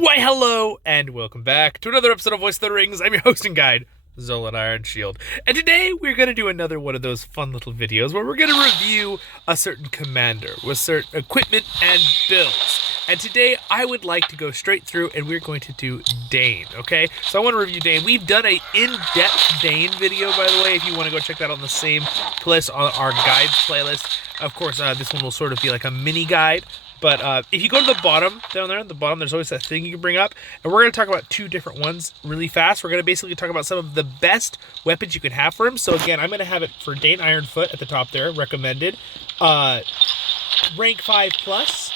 Why, hello, and welcome back to another episode of Voice of the Rings. I'm your host and guide, Zollin Ironshield. And today, we're going to do another one of those fun little videos where we're going to review a certain commander with certain equipment and builds. And today, I would like to go straight through, and we're going to do Dain, okay? So I want to review Dain. We've done an in-depth Dain video, by the way, if you want to go check that out on the same playlist, on our guides playlist. Of course, this one will sort of be like a mini guide. But if you go to the bottom, down there, at the bottom, there's always that thing you can bring up. And we're going to talk about two different ones really fast. We're going to basically talk about some of the best weapons you can have for him. So again, I'm going to have it for Dain Ironfoot at the top there, recommended. Rank 5 plus,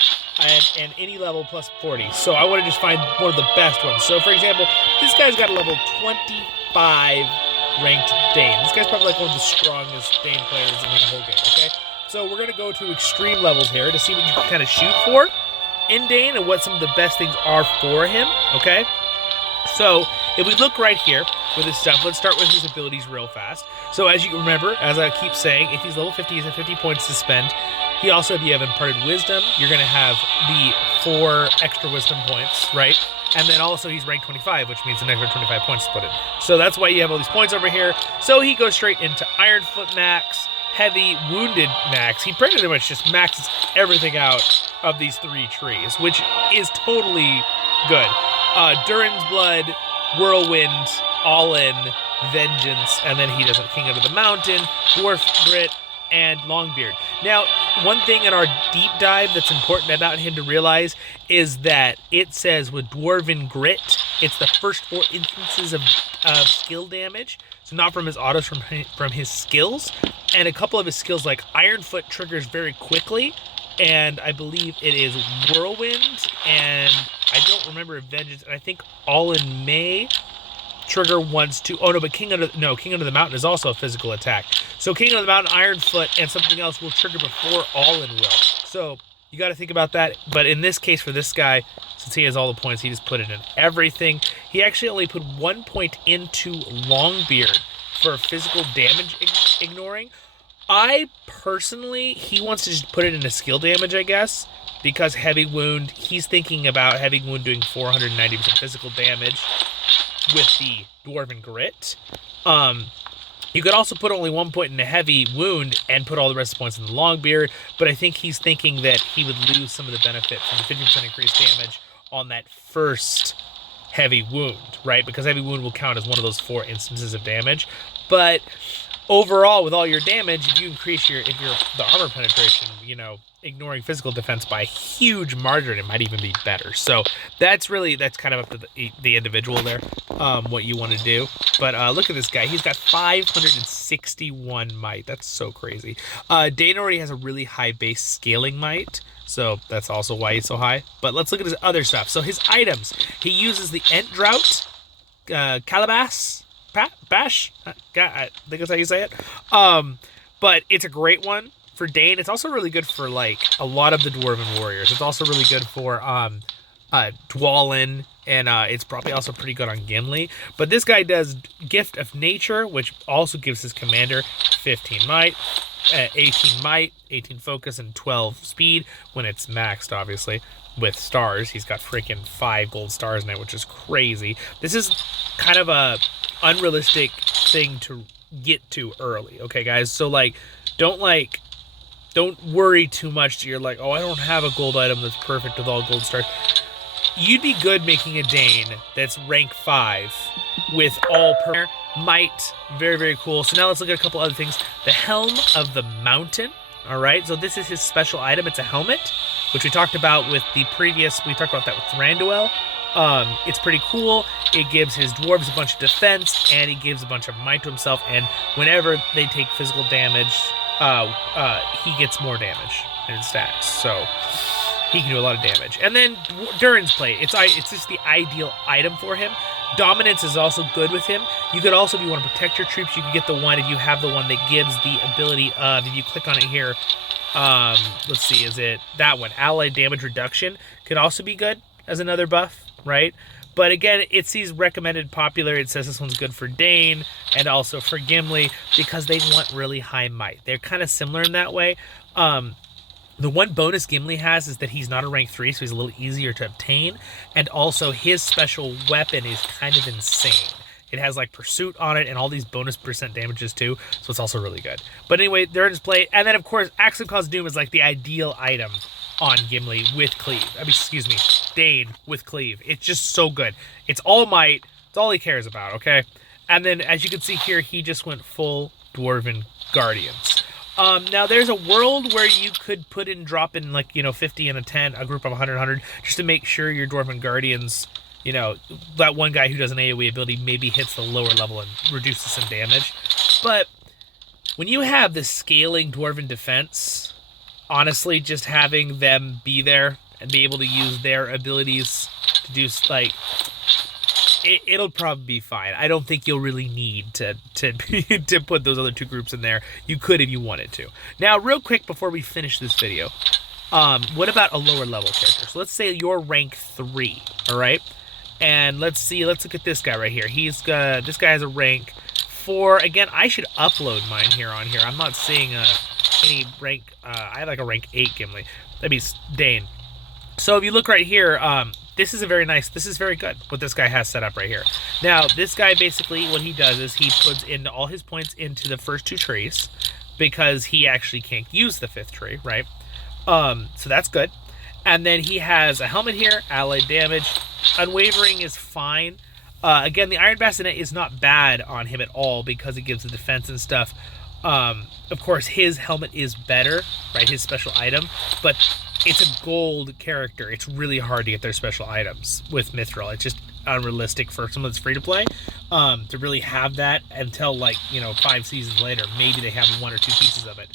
and any level plus 40. So I want to just find one of the best ones. So for example, this guy's got a level 25 ranked Dain. This guy's probably like one of the strongest Dain players in the whole game, okay? So we're going to go to extreme levels here to see what you can kind of shoot for in Dain and what some of the best things are for him, okay? So if we look right here with his stuff, let's start with his abilities real fast. So as you remember, as I keep saying, if he's level 50, he's at 50 points to spend. He also, if you have imparted wisdom, you're going to have the 4 extra wisdom points, right? And then also he's ranked 25, which means an extra 25 points to put in. So that's why you have all these points over here. So he goes straight into Ironfoot max, heavy wounded max. He pretty much just maxes everything out of these 3 trees, which is totally good. Durin's Blood, Whirlwind, All In, Vengeance, and then he does a King of the Mountain, Dwarf Grit, and Longbeard. Now, one thing in our deep dive that's important about him to realize is that it says with Dwarven Grit, it's the first 4 instances of skill damage. So not from his autos, from his skills. And a couple of his skills like Ironfoot triggers very quickly. And I believe it is Whirlwind. And I don't remember if Vengeance. And I think All In May trigger once too. Oh no, but King Under the Mountain is also a physical attack. So King of the Mountain, Ironfoot, and something else will trigger before All In will. So you got to think about that. But in this case, for this guy, since he has all the points, he just put it in everything. He actually only put 1 point into Longbeard for physical damage ignoring. I personally, he wants to just put it into skill damage, I guess, because heavy wound, he's thinking about heavy wound doing 490% physical damage with the Dwarven Grit. You could also put only 1 point in a heavy wound and put all the rest of the points in the Longbeard, but I think he's thinking that he would lose some of the benefit from the 50% increased damage on that first heavy wound, right? Because heavy wound will count as one of those 4 instances of damage. But overall, with all your damage, if you increase the armor penetration, ignoring physical defense by a huge margin, it might even be better. So that's kind of up to the individual there, what you want to do. But look at this guy. He's got 561 might. That's so crazy. Dain already has a really high base scaling might, so that's also why he's so high. But let's look at his other stuff. So his items. He uses the Ent Drought, Calabash, Bash? I think that's how you say it. But it's a great one for Dain. It's also really good for like a lot of the Dwarven warriors. It's also really good for Dwalin, and it's probably also pretty good on Gimli. But this guy does Gift of Nature, which also gives his commander 15 might, 18 might, 18 focus, and 12 speed when it's maxed, obviously, with stars. He's got freaking 5 gold stars in it, which is crazy. This is kind of a unrealistic thing to get to early, okay, guys? So don't worry too much that you're like, oh, I don't have a gold item that's perfect with all gold stars. You'd be good making a Dain that's rank 5 with all might. Very, very cool. So now let's look at a couple other things. The Helm of the Mountain. All right, so this is his special item. It's a helmet, which we talked about with we talked about that with Thranduil. It's pretty cool. It gives his dwarves a bunch of defense, and he gives a bunch of might to himself, and whenever they take physical damage, he gets more damage in his stats, so he can do a lot of damage. And then Durin's Plate, it's just the ideal item for him. Dominance is also good with him. You could also, if you want to protect your troops, you can get the one, if you have the one that gives the ability of, if you click on it here, let's see, is it that one? Allied Damage Reduction could also be good as another buff, right? But again, it's these recommended popular. It says this one's good for Dain and also for Gimli because they want really high might. They're kind of similar in that way. The one bonus Gimli has is that he's not a rank 3, so he's a little easier to obtain. And also, his special weapon is kind of insane. It has like pursuit on it and all these bonus percent damages too, so it's also really good. But anyway, they're in display. And then, of course, Axe and Cause Doom is like the ideal item on Gimli with cleave. I mean, excuse me, Dain with cleave. It's just so good. It's all might. It's all he cares about, okay? And then, as you can see here, he just went full Dwarven Guardians. Now, there's a world where you could put in, drop in, like, 50 and a 10, a group of 100, just to make sure your Dwarven Guardians, that one guy who does an AoE ability maybe hits the lower level and reduces some damage. But when you have this scaling Dwarven defense, honestly, just having them be there and be able to use their abilities to do, like, it'll probably be fine. I don't think you'll really need to put those other two groups in there. You could if you wanted to. Now, real quick before we finish this video, what about a lower level character? So let's say you're rank 3, all right? And let's look at this guy right here. This guy has a rank 4. Again, I should upload mine on here. I'm not seeing any rank. I have like a rank 8 Gimli. That means Dain. So if you look right here, this is very good, what this guy has set up right here. Now, this guy basically, what he does is he puts in all his points into the first 2 trees because he actually can't use the 5th tree, right? So that's good. And then he has a helmet here, allied damage. Unwavering is fine. Again, the Iron Bassinet is not bad on him at all because it gives the defense and stuff. Of course, his helmet is better, right? His special item, but it's a gold character. It's really hard to get their special items with Mithril. It's just unrealistic for someone that's free to play to really have that until, like, 5 seasons later. Maybe they have 1 or 2 pieces of it.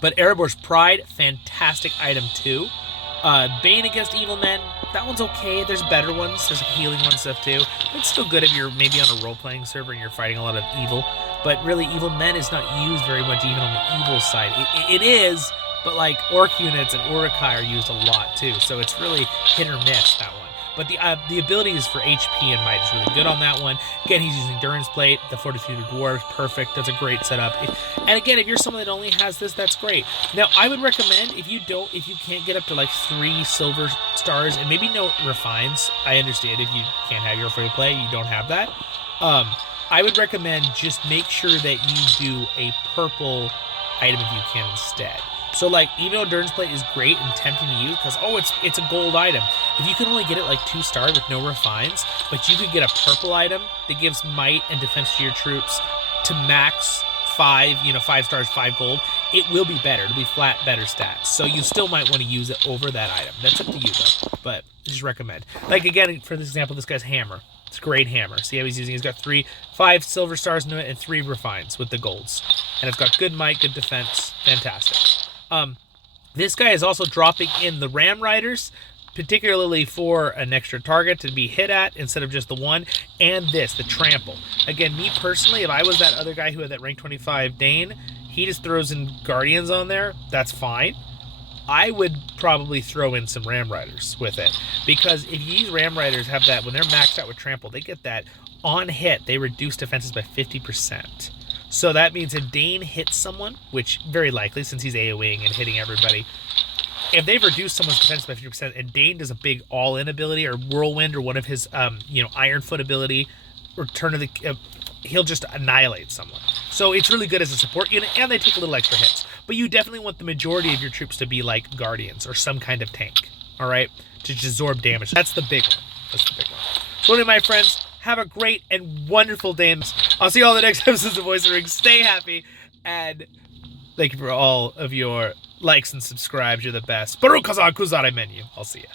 But Erebor's Pride, fantastic item too. Bane against Evil Men, that one's okay. There's better ones. There's healing one stuff too. It's still good if you're maybe on a role-playing server and you're fighting a lot of evil. But really, Evil Men is not used very much even on the evil side. It is, but like Orc units and Urukai are used a lot too. So it's really hit or miss, that one. But the abilities for HP and Might is really good on that one. Again, he's using Endurance Plate, the Fortitude of Dwarves, perfect. That's a great setup. And again, if you're someone that only has this, that's great. Now, I would recommend, if you can't get up to like 3 silver stars and maybe no refines, I understand if you can't have your free play, you don't have that. I would recommend just make sure that you do a purple item if you can instead. So, like, even though Endurance Plate is great and tempting to use, because, it's a gold item. If you can only get it, like, 2 stars with no refines, but you could get a purple item that gives might and defense to your troops to max 5, 5 stars, 5 gold, it will be better. It'll be flat better stats. So you still might want to use it over that item. That's up to you, though, but I just recommend. Like, again, for this example, this guy's hammer. It's a great hammer. See how he's using? He's got 5 silver stars in it and 3 refines with the golds. And it's got good might, good defense. Fantastic. This guy is also dropping in the Ram Riders, particularly for an extra target to be hit at instead of just the one, and the Trample. Again, me personally, if I was that other guy who had that rank 25 Dain, he just throws in Guardians on there, that's fine. I would probably throw in some Ram Riders with it, because if these Ram Riders have that, when they're maxed out with Trample, they get that on hit, they reduce defenses by 50%. So that means if Dain hits someone, which very likely since he's AoEing and hitting everybody, if they've reduced someone's defense by 50% and Dain does a big all-in ability or Whirlwind or one of his, Ironfoot ability, Return of the, he'll just annihilate someone. So it's really good as a support unit, and they take a little extra hits. But you definitely want the majority of your troops to be like Guardians or some kind of tank, all right, to just absorb damage. That's the big one. So anyway, my friends, have a great and wonderful day. I'll see you all in the next episodes of Voice of the Ring. Stay happy, and thank you for all of your likes and subscribes. You're the best. Baruch Kazan Kuzare menu. I'll see you.